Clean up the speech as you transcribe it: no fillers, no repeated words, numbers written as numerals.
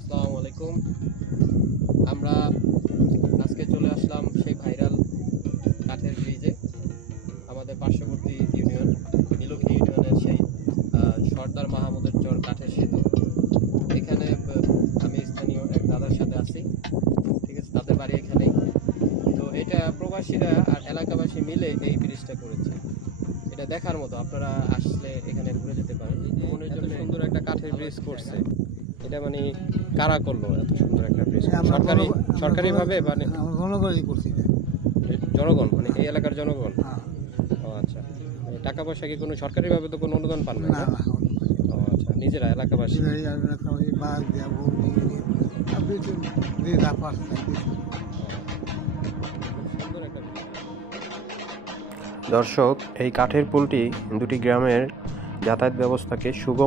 আসসালামু আলাইকুম। আমরা আজকে চলে আসলাম সেই ভাইরাল কাঠের ব্রিজে, আমাদের পার্শ্ববর্তী ইউনিয়ন নীলক্ষী ইউনিয়নের সেই সর্দার মাহমুদের চর কাঠের সেতু। এখানে আমি স্থানীয় এক দাদার সাথে আছি, ঠিক আছে, তাদের বাড়ি এখানেই। তো এটা প্রবাসীরা আর এলাকাবাসী মিলে এই ব্রিজটা করেছে। এটা দেখার মতো, আপনারা আসলে এখানে ঘুরে যেতে পারেন। ভ্রমণের জন্য সুন্দর একটা কাঠের ব্রিজ করছে। এটা মানে কারা করলো এত সুন্দর একটা ব্রিজ? সরকারিভাবে মানে জনগণই করছি। জনগণ, মানে এই এলাকার জনগণ? ও আচ্ছা। মানে টাকা পয়সা কি কোনো সরকারিভাবে তো কোনো অনুদান পান না? ও আচ্ছা, নিজেরা এলাকাবাসী। সুন্দর একটা দর্শক, এই কাঠের পুলটি দুটি গ্রামের যাতায়াত ব্যবস্থাকে সুগম